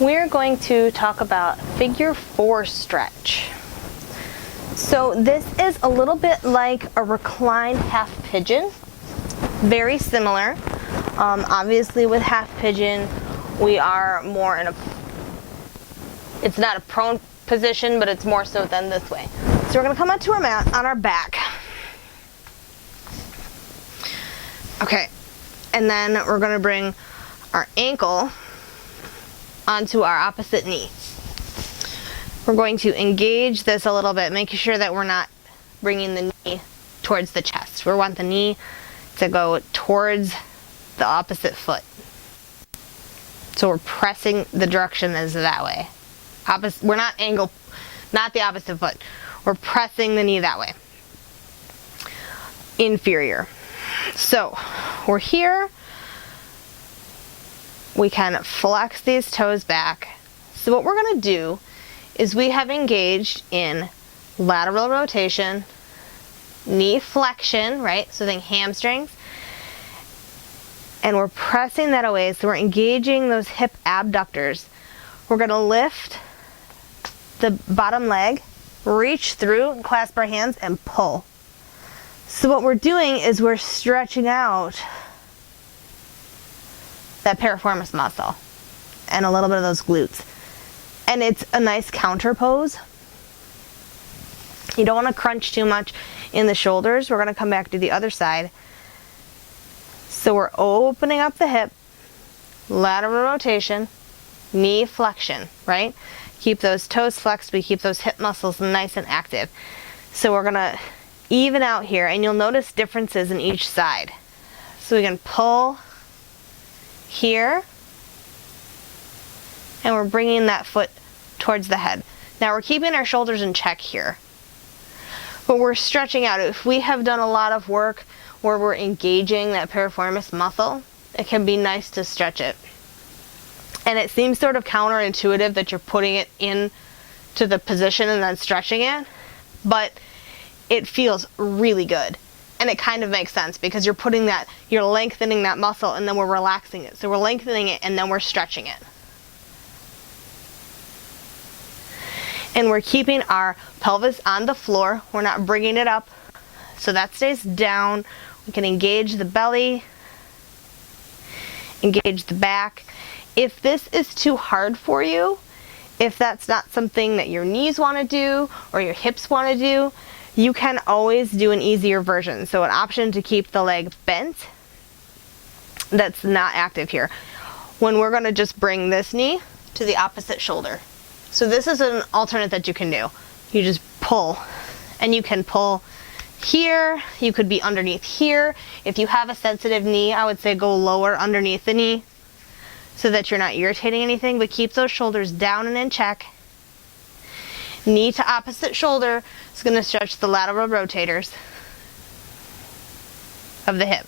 we're going to talk about figure 4 stretch. So this is a little bit like a reclined half pigeon, very similar. Obviously with half pigeon, we are more in it's not a prone position, but it's more so than this way. So we're gonna come onto our mat on our back. Okay, and then we're gonna bring our ankle onto our opposite knee. We're going to engage this a little bit, making sure that we're not bringing the knee towards the chest. We want the knee to go towards the opposite foot. So we're pressing, the direction is that way. We're not not the opposite foot. We're pressing the knee that way. Inferior. So we're here. We can flex these toes back. So what we're going to do is we have engaged in lateral rotation, knee flexion, right? So think hamstrings. And we're pressing that away. So we're engaging those hip abductors. We're going to lift the bottom leg, reach through, and clasp our hands and pull. So what we're doing is we're stretching out that piriformis muscle and a little bit of those glutes. And it's a nice counter pose. You don't want to crunch too much in the shoulders. We're going to come back to the other side. So we're opening up the hip, lateral rotation, knee flexion, right? Keep those toes flexed. We keep those hip muscles nice and active. So we're going to even out here, and you'll notice differences in each side. So we can pull here, and we're bringing that foot towards the head. Now we're keeping our shoulders in check here, but we're stretching out. If we have done a lot of work where we're engaging that piriformis muscle, it can be nice to stretch it. And it seems sort of counterintuitive that you're putting it in to the position and then stretching it, but it feels really good. And it kind of makes sense because you're lengthening that muscle and then we're relaxing it. So we're lengthening it and then we're stretching it. And we're keeping our pelvis on the floor. We're not bringing it up. So that stays down. We can engage the belly, engage the back. If this is too hard for you, if that's not something that your knees want to do or your hips want to do, you can always do an easier version. So an option to keep the leg bent that's not active here. When we're going to just bring this knee to the opposite shoulder. So this is an alternate that you can do. You just pull, and you can pull here. You could be underneath here. If you have a sensitive knee, I would say go lower underneath the knee so that you're not irritating anything, but keep those shoulders down and in check. Knee to opposite shoulder is going to stretch the lateral rotators of the hip.